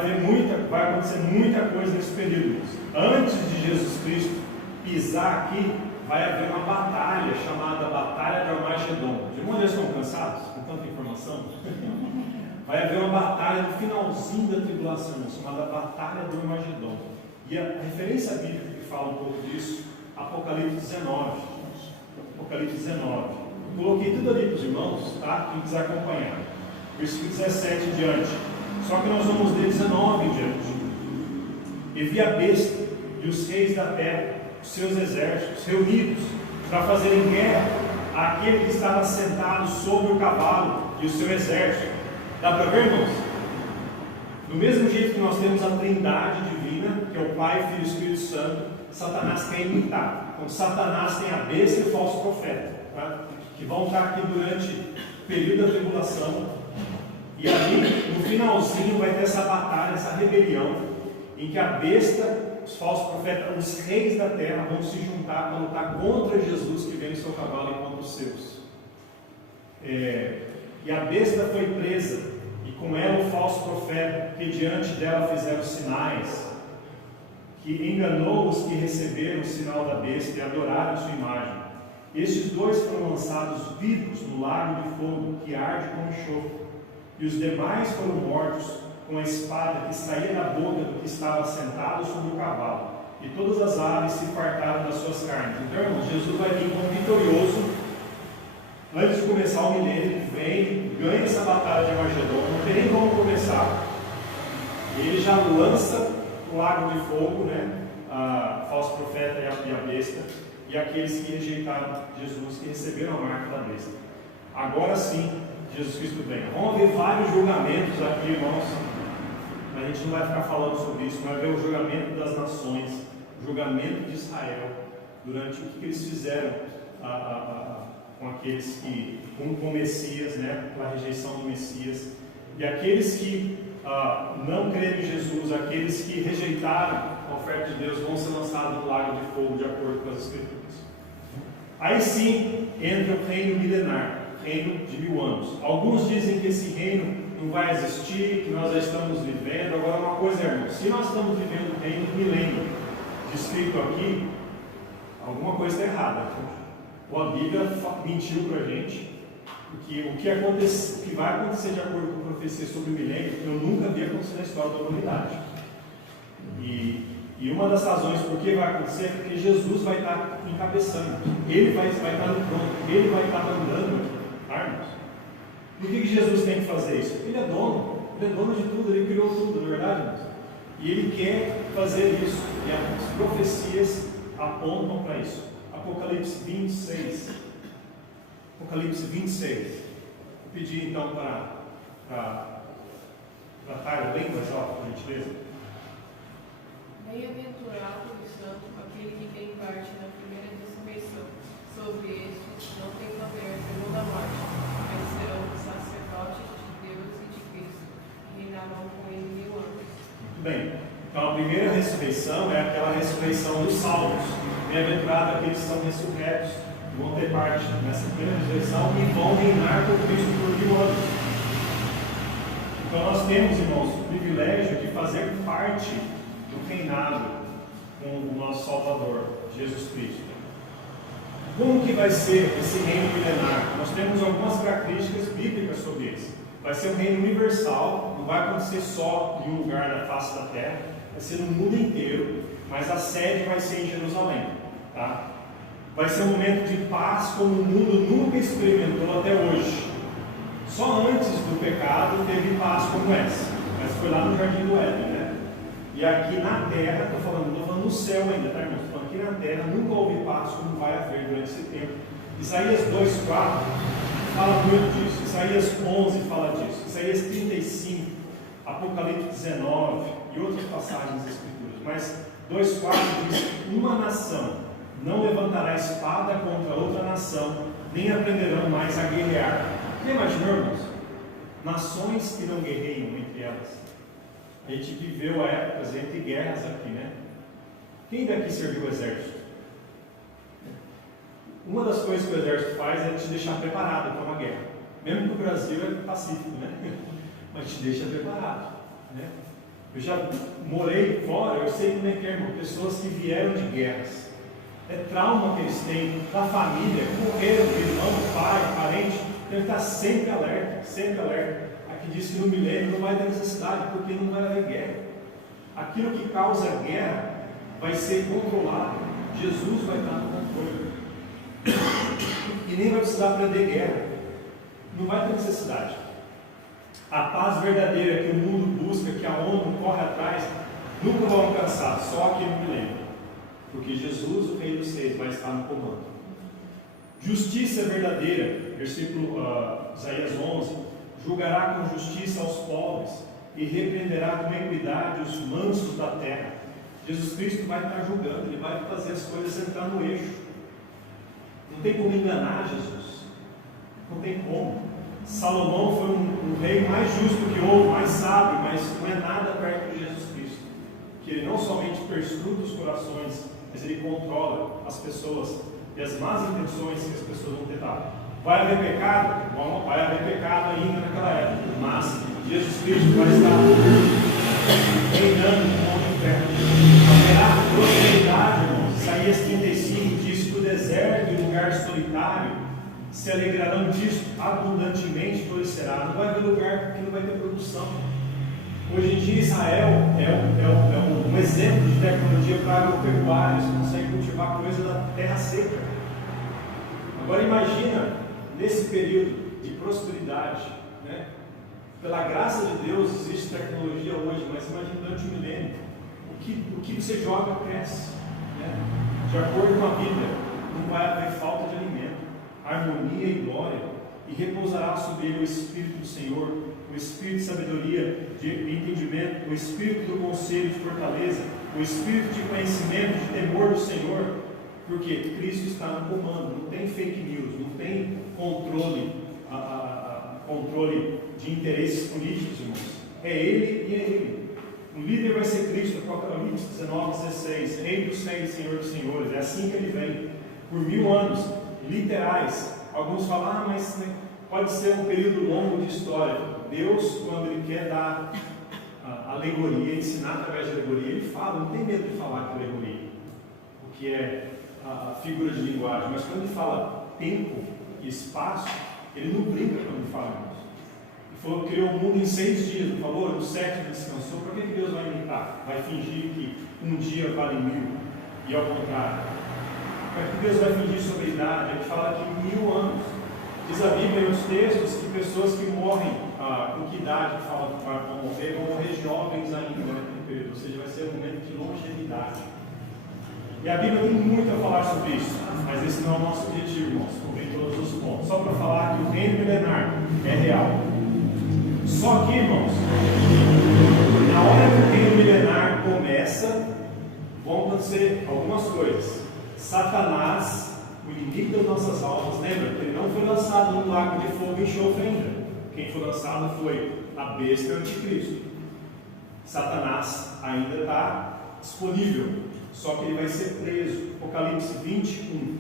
acontecer muita coisa nesse período. Antes de Jesus Cristo pisar aqui, vai haver uma batalha chamada Batalha de Armagedon. De uma vez estão cansados com tanta informação? Vai haver uma batalha no finalzinho da tribulação, chamada Batalha do Armagedon. E a referência bíblica que fala um pouco disso, Apocalipse 19. Apocalipse 19. Coloquei tudo ali para os irmãos, tá? Quem quiser acompanhar. Versículo 17 em diante. Só que nós vamos ler 19 em diante. E vi a besta e os reis da terra, os seus exércitos, reunidos para fazerem guerra àquele que estava sentado sobre o cavalo e o seu exército. Dá para ver, irmãos? Do mesmo jeito que nós temos a Trindade divina, que é o Pai, Filho e Espírito Santo, Satanás quer imitar. Então, Satanás tem a besta e o falso profeta, tá? Que vão estar aqui durante o período da tribulação. E ali, no finalzinho, vai ter essa batalha, essa rebelião, em que a besta, os falsos profetas, os reis da terra vão se juntar para lutar contra Jesus que vem no seu cavalo e contra os seus. E a besta foi presa, e com ela o falso profeta, que diante dela fizeram sinais, que enganou os que receberam o sinal da besta e adoraram sua imagem. Estes dois foram lançados vivos no lago de fogo, que arde como enxofre, e os demais foram mortos com a espada que saía da boca do que estava sentado sobre o cavalo, e todas as aves se fartaram das suas carnes. Então, irmãos, Jesus vai vir como vitorioso. Antes de começar o milênio, ele vem, ganha essa batalha de Armagedon, não tem nem como começar. E ele já lança o lago de fogo, né? A falso profeta e a besta, e aqueles que rejeitaram Jesus, que receberam a marca da besta. Agora sim, Jesus Cristo vem. Vamos ver vários julgamentos aqui, irmãos. A gente não vai ficar falando sobre isso, vai ver o julgamento das nações, o julgamento de Israel, durante o que eles fizeram com aqueles que, com o Messias, né, com a rejeição do Messias, e aqueles que não creram em Jesus, aqueles que rejeitaram a oferta de Deus, vão ser lançados no lago de fogo, de acordo com as Escrituras. Aí sim entra o reino milenar, reino de 1000 anos. Alguns dizem que esse reino não vai existir, que nós já estamos vivendo. Agora, uma coisa, irmão, se nós estamos vivendo o reino do milênio descrito aqui, alguma coisa está errada. Ou a Bíblia mentiu para a gente, porque o que vai acontecer de acordo com a profecia sobre o milênio, eu nunca vi acontecer na história da humanidade. E uma das razões por que vai acontecer é porque Jesus vai estar encabeçando, ele vai estar no trono, ele vai estar mandando aqui, irmãos. Por que Jesus tem que fazer isso? Ele é dono de tudo, ele criou tudo, não é verdade, irmãos? E ele quer fazer isso, e as profecias apontam para isso. Apocalipse 26. Apocalipse 26. Vou pedir então para Tyler, bem mais alto, por gentileza. Bem-aventurado e santo aquele que tem parte na primeira ressurreição. Sobre estes não tem poder a segunda morte, mas serão sacerdotes de Deus e de Cristo, que reinarão com ele 1000 anos. Muito bem. Então a primeira ressurreição é aquela ressurreição dos salvos. Bem-aventurado aqueles que são ressurretos, que vão ter parte nessa primeira ressurreição e vão reinar com Cristo por 1000 anos. Então nós temos, irmãos, o privilégio de fazer parte do reinado com o nosso Salvador, Jesus Cristo. Como que vai ser esse reino milenar? Nós temos algumas características bíblicas sobre isso. Vai ser um reino universal, não vai acontecer só em um lugar da face da terra, vai ser no mundo inteiro, mas a sede vai ser em Jerusalém. Tá? Vai ser um momento de paz como o mundo nunca experimentou até hoje. Só antes do pecado teve paz como essa, mas foi lá no Jardim do Éden, né? E aqui na terra, não estou falando no céu ainda, tá, irmãos? Estou falando aqui na terra, nunca houve paz como vai haver durante esse tempo. Isaías 2,4 fala muito disso. Isaías 11 fala disso. Isaías 35, Apocalipse 19 e outras passagens das Escrituras. Mas 2,4 diz: uma nação não levantará espada contra outra nação, nem aprenderão mais a guerrear. Você imaginou, irmãos? Nações que não guerreiam entre elas. A gente viveu épocas entre guerras aqui, né? Quem daqui serviu o exército? Uma das coisas que o exército faz é te deixar preparado para uma guerra. Mesmo que o Brasil é pacífico, né? Mas te deixa preparado, né? Eu já morei fora, eu sei como é que é, irmão. Pessoas que vieram de guerras. É trauma que eles têm da família, morreram, irmão, pai, parente. Tem que estar sempre alerta, sempre alerta. Aqui diz que no milênio não vai ter necessidade, porque não vai haver guerra. Aquilo que causa guerra vai ser controlado. Jesus vai estar no controle. E nem vai precisar aprender guerra. Não vai ter necessidade. A paz verdadeira que o mundo busca, que a ONU corre atrás, nunca vai alcançar, só aqui no milênio. Porque Jesus, o Rei dos Reis, vai estar no comando. Justiça verdadeira, versículo Isaías 11, julgará com justiça aos pobres e repreenderá com equidade os mansos da terra. Jesus Cristo vai estar julgando, Ele vai fazer as coisas entrar no eixo. Não tem como enganar Jesus. Não tem como. Salomão foi um rei mais justo que houve, mais sábio, mas não é nada perto de Jesus Cristo. Que Ele não somente perscruta os corações, mas Ele controla as pessoas e as más intenções que as pessoas vão ter dado. Vai haver pecado? Bom, vai haver pecado ainda naquela época, mas Jesus Cristo vai estar reinando no inferno. Haverá prosperidade, irmãos. Isaías 35 diz que o deserto e o lugar solitário se alegrarão disso, abundantemente florescerá. Não vai haver lugar porque não vai ter produção. Hoje em dia Israel é um exemplo de tecnologia para agropecuários, consegue cultivar coisa da terra seca. Agora imagina, nesse período de prosperidade, né? Pela graça de Deus existe tecnologia hoje, mas imagina durante o milênio, o que você joga cresce, né? De acordo com a Bíblia, não vai haver falta de alimento, harmonia e glória, e repousará sobre ele o Espírito do Senhor, o Espírito de sabedoria, de entendimento, o Espírito do conselho de fortaleza, o Espírito de conhecimento, de temor do Senhor, porque Cristo está no comando. Não tem fake news, não tem controle de interesses políticos, irmãos. É Ele e é Ele. O líder vai ser Cristo, Apocalipse 19:16, Rei dos Reis, Senhor dos Senhores. É assim que Ele vem, por 1000 anos, literais. Alguns falam, mas pode ser um período longo de história. Deus, quando Ele quer dar alegoria, ensinar através de alegoria, Ele fala, não tem medo de falar de alegoria, o que é a figura de linguagem, mas quando Ele fala tempo e espaço, Ele não brinca quando Ele fala, irmãos. Ele falou que criou o mundo em 6 dias, não falou? No 7º descansou. Por que Deus vai imitar? Vai fingir que um dia vale 1000 e ao contrário? Por que Deus vai fingir sobre a idade? Ele fala que 1000 anos. Diz a Bíblia nos textos que pessoas que morrem com que idade que fala que vão morrer jovens ainda, né, no período, ou seja, vai ser um momento de longevidade. E a Bíblia tem muito a falar sobre isso, mas esse não é o nosso objetivo, irmãos, cobrir todos os pontos. Só para falar que o reino milenar é real. Só que, irmãos, na hora que o reino milenar começa, vão acontecer algumas coisas. Satanás, o inimigo das nossas almas, lembra que ele não foi lançado num lago de fogo e enxofre ainda. Quem foi lançado foi a besta e o anticristo. Satanás ainda está disponível, só que ele vai ser preso. Apocalipse 21,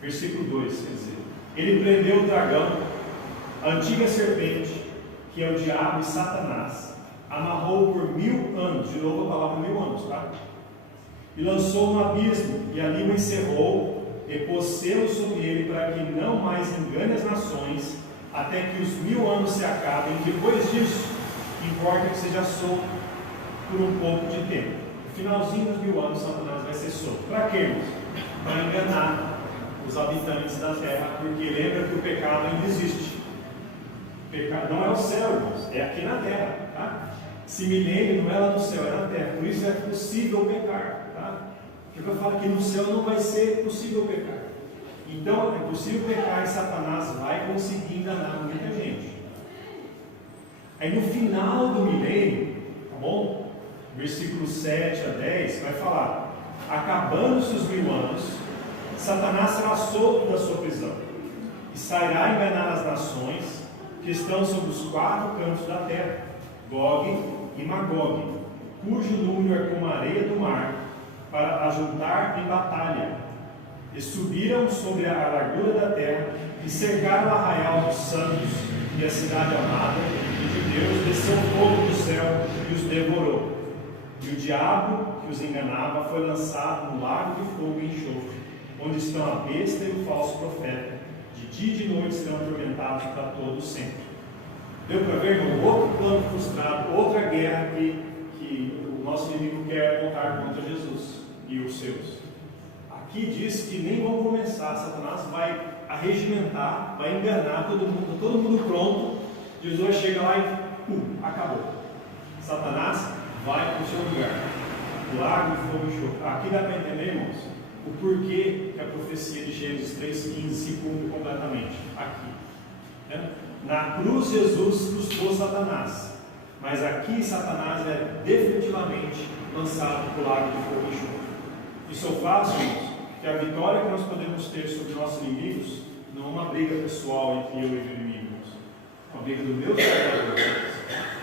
versículo 2, quer dizer, ele prendeu o dragão, a antiga serpente, que é o diabo e Satanás, amarrou por 1000 anos, de novo a palavra 1000 anos, tá? E lançou no abismo, e ali o encerrou, e pôs selo sobre ele, para que não mais engane as nações, até que os 1000 anos se acabem. Depois disso, importa que seja solto por um pouco de tempo. No finalzinho dos 1000 anos, Satanás vai ser solto. Para quê, irmãos? Para enganar os habitantes da terra, porque lembra que o pecado ainda existe. O pecado não é o céu, irmãos, é aqui na terra, tá? Esse milênio não é lá no céu, é na terra. Por isso é possível pecar. Tá? Porque eu falo que no céu não vai ser possível pecar. Então é possível pecar e Satanás vai conseguir enganar muita gente. Aí no final do milênio, tá bom? Versículos 7 a 10 vai falar: acabando-se os 1000 anos, Satanás será solto da sua prisão e sairá a enganar as nações que estão sobre os 4 cantos da terra, Gog e Magog, cujo número é como a areia do mar, para ajuntar em batalha. E subiram sobre a largura da terra e cercaram o arraial dos santos e a cidade amada, e de Deus desceu fogo do céu e os devorou. E o diabo que os enganava foi lançado no lago de fogo e enxofre, onde estão a besta e o falso profeta. De dia e de noite serão atormentados para todo sempre. Deu para ver, irmão? Outro plano frustrado, outra guerra que o nosso inimigo quer montar contra Jesus e os seus. Aqui diz que nem vão começar, Satanás vai arregimentar, vai enganar todo mundo pronto. Jesus chega lá e acabou. Satanás vai para o seu lugar, o lago de fogo e enxofre. Aqui dá para entender, irmãos, o porquê que a profecia de Gênesis 3,15 se cumpre completamente. Aqui, né? Na cruz Jesus frustrou Satanás, mas aqui Satanás é definitivamente lançado para o lago de fogo e enxofre. Isso eu faço, irmãos, que a vitória que nós podemos ter sobre nossos inimigos não é uma briga pessoal entre eu e o inimigo, é uma briga do meu Salvador.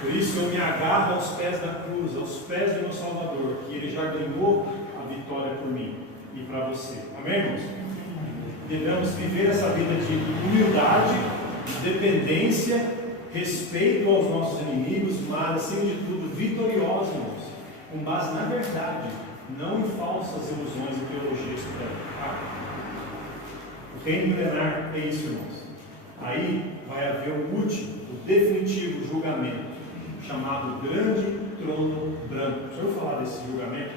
Por isso eu me agarro aos pés da cruz, aos pés do meu Salvador, que Ele já ganhou a vitória por mim e para você. Amém, irmãos? Devemos viver essa vida de humildade, dependência, respeito aos nossos inimigos, mas acima de tudo vitoriosos, irmãos, com base na verdade, não em falsas ilusões e teologias. O reino milenar é isso, irmãos. Aí vai haver o último, o definitivo julgamento, chamado Grande Trono Branco. Já ouviu falar desse julgamento?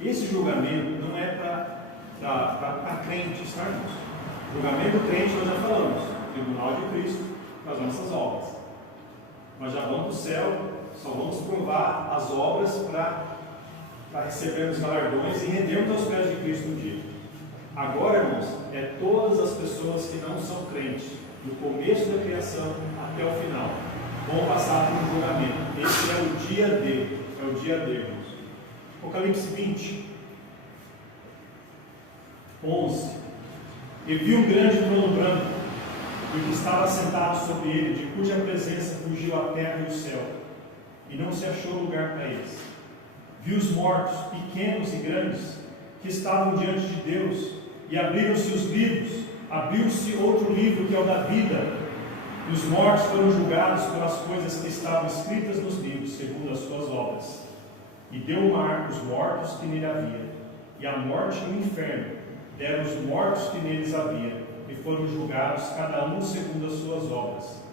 Esse julgamento não é para crentes, tá, irmãos? Julgamento crente nós já falamos, Tribunal de Cristo, com as nossas obras. Nós já vamos para o céu, só vamos provar as obras para recebermos galardões e rendermos aos pés de Cristo um dia. Agora, irmãos, é todas as pessoas que não são crentes, do começo da criação até o final, vão passar por um julgamento. Esse é o dia D, irmãos. Apocalipse 20, 11. E vi um grande trono branco, e o que estava sentado sobre ele, de cuja presença fugiu a terra e o céu, e não se achou lugar para eles. Vi os mortos, pequenos e grandes, que estavam diante de Deus, e abriram-se os livros. Abriu-se outro livro, que é o da vida, e os mortos foram julgados pelas coisas que estavam escritas nos livros, segundo as suas obras. E deu o mar os mortos que nele havia, e a morte e o inferno deram os mortos que neles havia, e foram julgados cada um segundo as suas obras.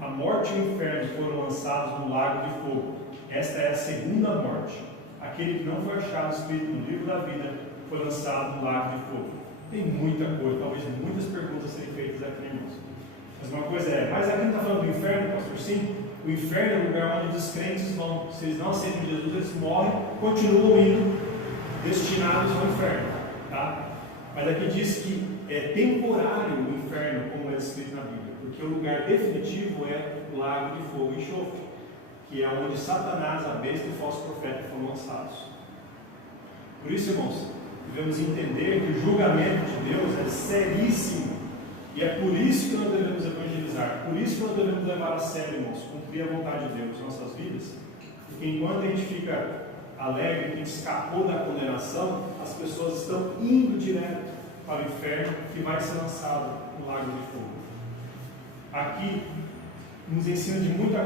A morte e o inferno foram lançados no lago de fogo. Esta é a segunda morte. Aquele que não foi achado escrito no livro da vida foi lançado no lago de fogo. Tem muita coisa, talvez muitas perguntas a serem feitas aqui, irmãos. Mas uma coisa é, mas aqui não está falando do inferno, pastor? Sim, o inferno é o lugar onde os descrentes vão. Se eles não aceitam Jesus, eles morrem, continuam indo, destinados ao inferno. Tá? Mas aqui diz que é temporário o inferno, como é descrito na Bíblia, porque o lugar definitivo é o lago de fogo e enxofre, que é onde Satanás, a besta e o falso profeta foram lançados. Por isso, irmãos, devemos entender que o julgamento de Deus é seríssimo. E é por isso que nós devemos evangelizar, por isso que nós devemos levar a sério, irmãos, cumprir a vontade de Deus em nossas vidas. Porque enquanto a gente fica alegre que escapou da condenação, as pessoas estão indo direto para o inferno, que vai ser lançado no lago de fogo. Aqui nos ensina de muita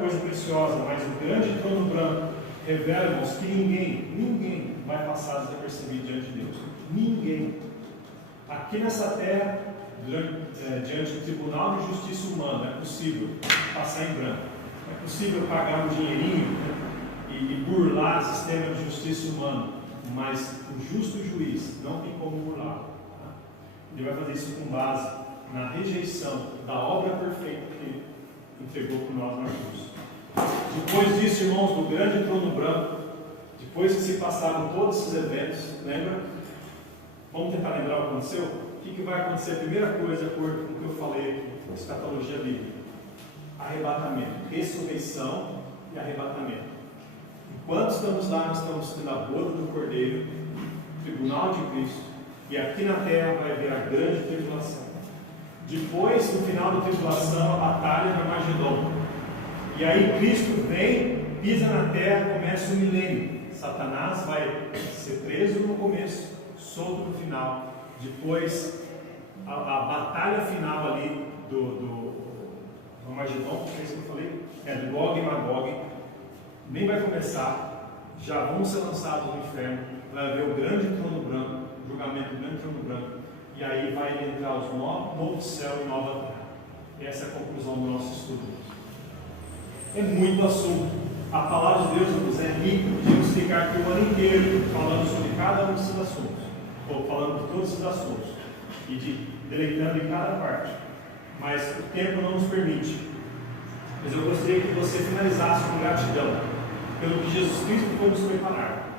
coisa preciosa, mas o grande trono branco revela, irmãos, que ninguém vai passar desapercebido diante de Deus. Ninguém. Aqui nessa terra, diante do Tribunal de Justiça Humana, é possível passar em branco. É possível pagar um dinheirinho, né, e burlar o sistema de justiça humana, mas o justo juiz não tem como burlar. Tá? Ele vai fazer isso com base na rejeição da obra perfeita que ele entregou por nós na cruz. Depois disso, irmãos, grande trono branco, depois que se passaram todos esses eventos, lembra? Vamos tentar lembrar o que aconteceu? O que vai acontecer? A primeira coisa, de acordo com o que eu falei aqui, escatologia bíblica: arrebatamento, ressurreição e arrebatamento. Enquanto estamos lá, nós estamos tendo a boda do Cordeiro, tribunal de Cristo, e aqui na terra vai haver a grande tribulação. Depois, no final da tribulação, a batalha de Armagedon. E aí Cristo vem, pisa na terra, começa o milênio. Satanás vai ser preso no começo, solto no final. Depois, a batalha final ali do Armagedon, que é isso que eu falei? Do Gog e Magog, nem vai começar, já vão ser lançados no inferno, vai haver o grande trono branco, o julgamento do grande trono branco, e aí vai entrar os novo céu e nova terra. Essa é a conclusão do nosso estudo. É muito assunto. A palavra de Deus nos é rica, podemos ficar aqui o ano inteiro falando sobre cada um desses assuntos, ou falando de todos esses assuntos, e deleitando em cada parte, mas o tempo não nos permite. Mas eu gostaria que você finalizasse com gratidão pelo que Jesus Cristo foi nos preparar.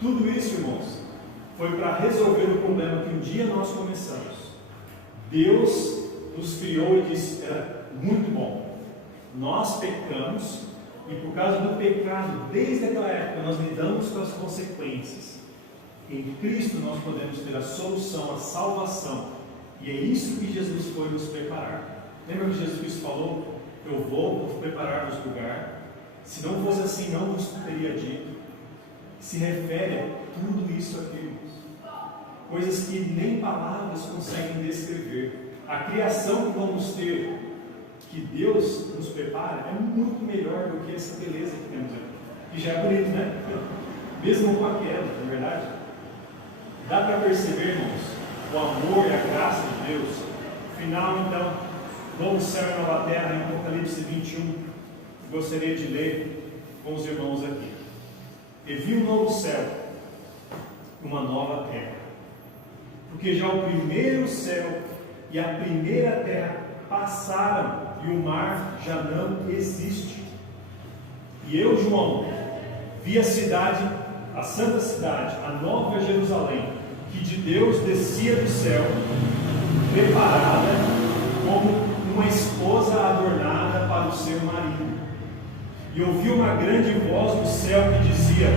Tudo isso, irmãos, foi para resolver o problema que um dia nós começamos. Deus nos criou e disse: era muito bom. Nós pecamos, e por causa do pecado, desde aquela época, nós lidamos com as consequências. Em Cristo nós podemos ter a solução, a salvação. E é isso que Jesus foi nos preparar. Lembra que Jesus Cristo falou: eu vou preparar-vos lugar. Se não fosse assim, não vos teria dito. Se refere a tudo isso aqui, irmãos. Coisas que nem palavras conseguem descrever. A criação que vamos ter, que Deus nos prepara, é muito melhor do que essa beleza que temos aqui. Que já é bonito, né? Mesmo com a queda, não é verdade? Dá para perceber, irmãos, o amor e a graça de Deus. Final, então, novo céu e nova terra, em Apocalipse 21, gostaria de ler com os irmãos aqui. E vi um novo céu, uma nova terra, porque já o primeiro céu e a primeira terra passaram, e o mar já não existe. E eu, João, vi a cidade, a santa cidade, a nova Jerusalém, que de Deus descia do céu, preparada como uma esposa adornada para o seu marido. E ouvi uma grande voz do céu que dizia: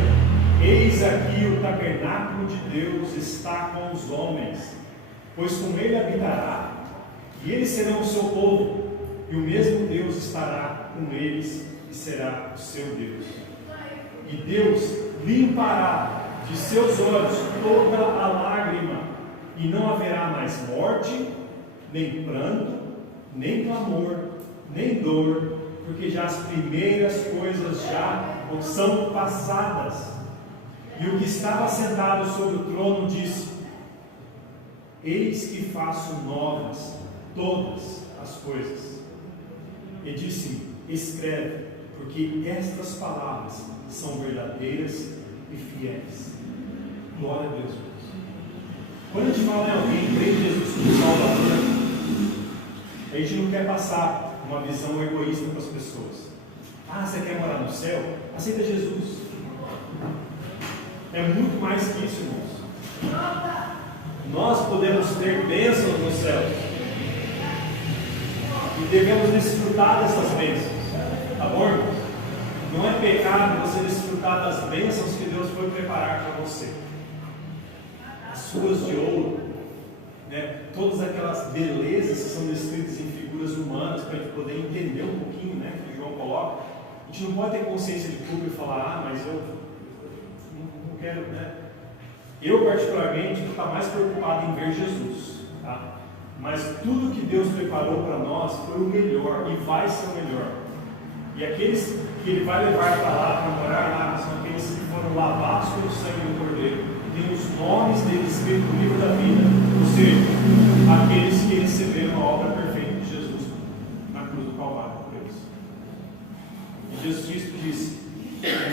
eis aqui o tabernáculo de Deus está com os homens, pois com ele habitará, e eles serão o seu povo, e o mesmo Deus estará com eles e será o seu Deus. E Deus limpará de seus olhos toda a lágrima, e não haverá mais morte, nem pranto, nem clamor, nem dor, porque já as primeiras coisas já são passadas. E o que estava sentado sobre o trono disse: eis que faço novas todas as coisas. E disse-me: escreve, porque estas palavras são verdadeiras e fiéis. Glória a Deus. Quando a gente fala em alguém, crê em Jesus como Salvador, a gente não quer passar uma visão egoísta para as pessoas. Ah, você quer morar no céu? Aceita Jesus. É muito mais que isso, irmãos. Nós podemos ter bênçãos no céu e devemos desfrutar dessas bênçãos, tá bom, irmãos? Não é pecado você desfrutar das bênçãos que Deus foi preparar para você. As ruas de ouro, né? Todas aquelas belezas que são descritas em figuras humanas, para a gente poder entender um pouquinho, né, que João coloca. A gente não pode ter consciência de culpa e falar: ah, mas eu não quero, né? Eu particularmente estou mais preocupado em ver Jesus, tá? Mas tudo que Deus preparou para nós foi o melhor e vai ser o melhor. E aqueles que Ele vai levar para lá, para morar lá, são aqueles que foram lavados pelo sangue do Cordeiro, tem os nomes deles escritos no livro da vida, ou seja, aqueles que receberam a obra perfeita de Jesus na cruz do Calvário por eles. E Jesus Cristo disse: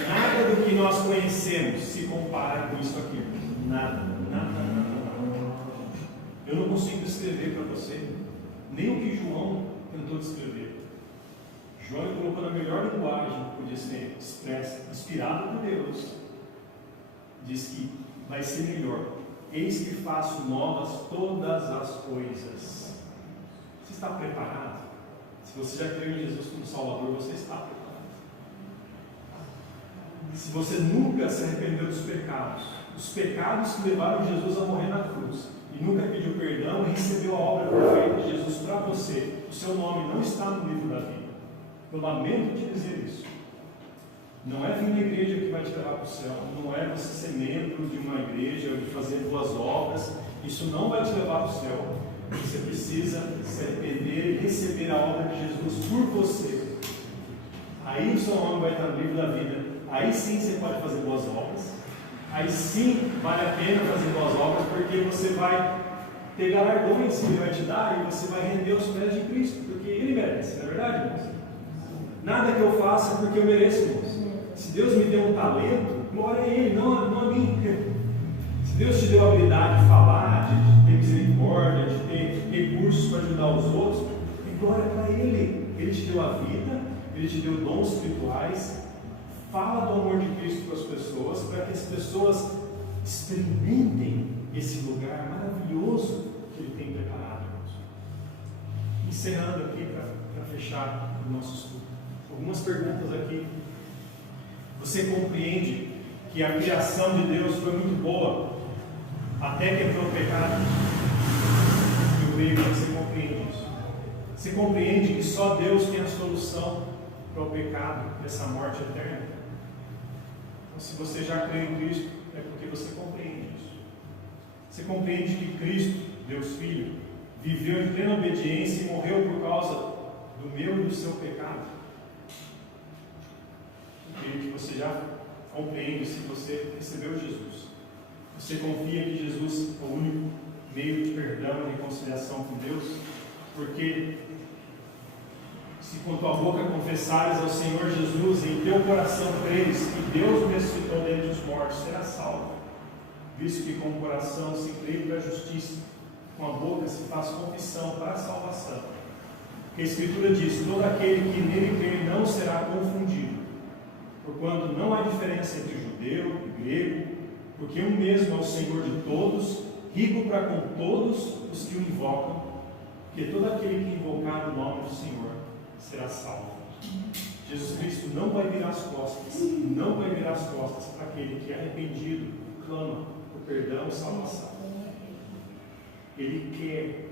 nada do que nós conhecemos se compara com isso aqui. Nada, nada, nada, nada. Eu não consigo descrever para você nem o que João tentou descrever. João colocou na melhor linguagem que podia ser expressa, inspirado por Deus, diz que vai ser melhor. Eis que faço novas todas as coisas. Você está preparado? Se você já creu em Jesus como Salvador, você está preparado. Se você nunca se arrependeu dos pecados, os pecados que levaram Jesus a morrer na cruz, e nunca pediu perdão e recebeu a obra perfeita de Jesus para você, o seu nome não está no livro da vida. Eu lamento te dizer isso. Não é vir na igreja que vai te levar para o céu, não é você ser membro de uma igreja, de fazer boas obras, isso não vai te levar para o céu. Você precisa se arrepender e receber a obra de Jesus por você. Aí o seu nome vai estar no livro da vida. Aí sim você pode fazer boas obras. Aí sim vale a pena fazer boas obras, porque você vai ter galardões que Ele vai te dar e você vai render aos pés de Cristo, porque Ele merece, não é verdade, irmãos? Nada que eu faça porque eu mereço, irmãos. Se Deus me deu um talento, glória a Ele, não a mim. Se Deus te deu a habilidade de falar, de ter misericórdia, de ter recursos para ajudar os outros, glória para Ele. Ele te deu a vida, Ele te deu dons espirituais. Fala do amor de Cristo para as pessoas, para que as pessoas experimentem esse lugar maravilhoso que Ele tem preparado, irmãos. Encerrando aqui para fechar o nosso estudo. Algumas perguntas aqui. Você compreende que a criação de Deus foi muito boa, até que entrou o pecado? Eu creio que você compreende isso. Você compreende que só Deus tem a solução para o pecado e essa morte eterna? Então, se você já crê em Cristo, é porque você compreende isso. Você compreende que Cristo, Deus Filho, viveu em plena obediência e morreu por causa do meu e do seu pecado? Eu creio que você já compreende se você recebeu Jesus. Você confia que Jesus é o único meio de perdão e reconciliação com Deus? Porque se com tua boca confessares ao Senhor Jesus e em teu coração creres que Deus o ressuscitou dentre os mortos, serás salvo. Visto que com o coração se crê para a justiça, com a boca se faz confissão para a salvação. Porque a Escritura diz: todo aquele que nele crer não será confundido, porquanto não há diferença entre judeu e grego, porque um mesmo é o Senhor de todos, rico para com todos os que o invocam, porque todo aquele que invocar o nome do Senhor será salvo. Jesus Cristo não vai virar as costas, não vai virar as costas para aquele que é arrependido, clama por perdão e salvação. Ele quer,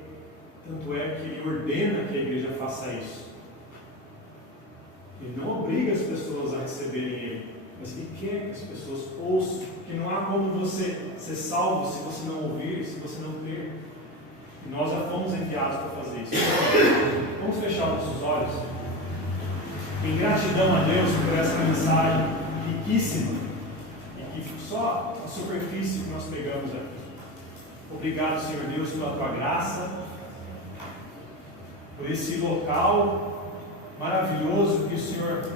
tanto é que Ele ordena que a igreja faça isso. Ele não obriga as pessoas a receberem Ele, mas Ele quer que as pessoas ouçam, porque não há como você ser salvo se você não ouvir, se você não crer. E nós já fomos enviados para fazer isso. Vamos fechar nossos olhos em gratidão a Deus por essa mensagem riquíssima e que só a superfície que nós pegamos aqui. Obrigado, Senhor Deus, pela tua graça, por esse local maravilhoso que o Senhor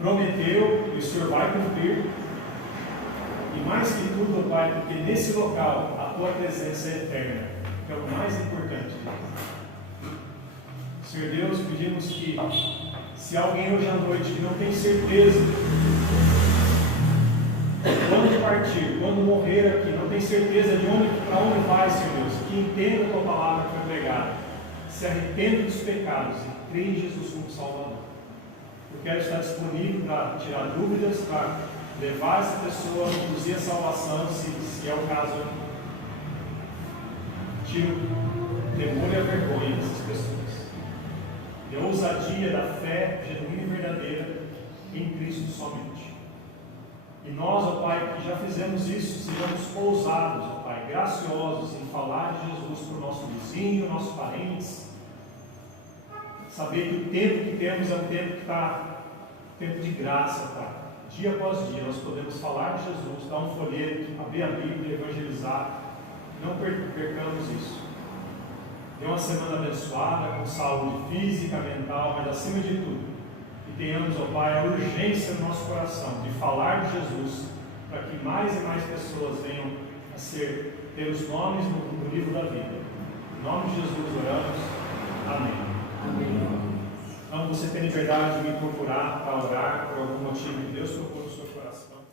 prometeu e o Senhor vai cumprir. E mais que tudo, Pai, porque nesse local a tua presença é eterna, que é o mais importante. Senhor Deus, pedimos que, se alguém hoje à noite que não tem certeza, quando partir, quando morrer aqui, não tem certeza de para onde vai, Senhor Deus, que entenda a tua palavra que foi pregada, se arrependa dos pecados e crê em Jesus como Salvador. Eu quero estar disponível para tirar dúvidas, para levar essa pessoa, conduzir a salvação, se é o caso aqui. Tira o temor e a vergonha dessas pessoas. E a ousadia da fé genuína e verdadeira em Cristo somente. E nós, ó Pai, que já fizemos isso, sejamos ousados, ó Pai, graciosos em falar de Jesus para o nosso vizinho, nossos parentes. Saber que o tempo que temos é um tempo que está tempo de graça, Pai. Dia após dia nós podemos falar de Jesus, dar um folheto, abrir a Bíblia, evangelizar. Não percamos isso. Dê uma semana abençoada, com saúde física, mental, mas acima de tudo, que tenhamos, ó Pai, a urgência no nosso coração de falar de Jesus, para que mais e mais pessoas venham a ter os nomes no livro da vida. Em nome de Jesus oramos. Amém. Amém. Então você tem liberdade de me procurar para orar por algum motivo que Deus tocou no seu coração.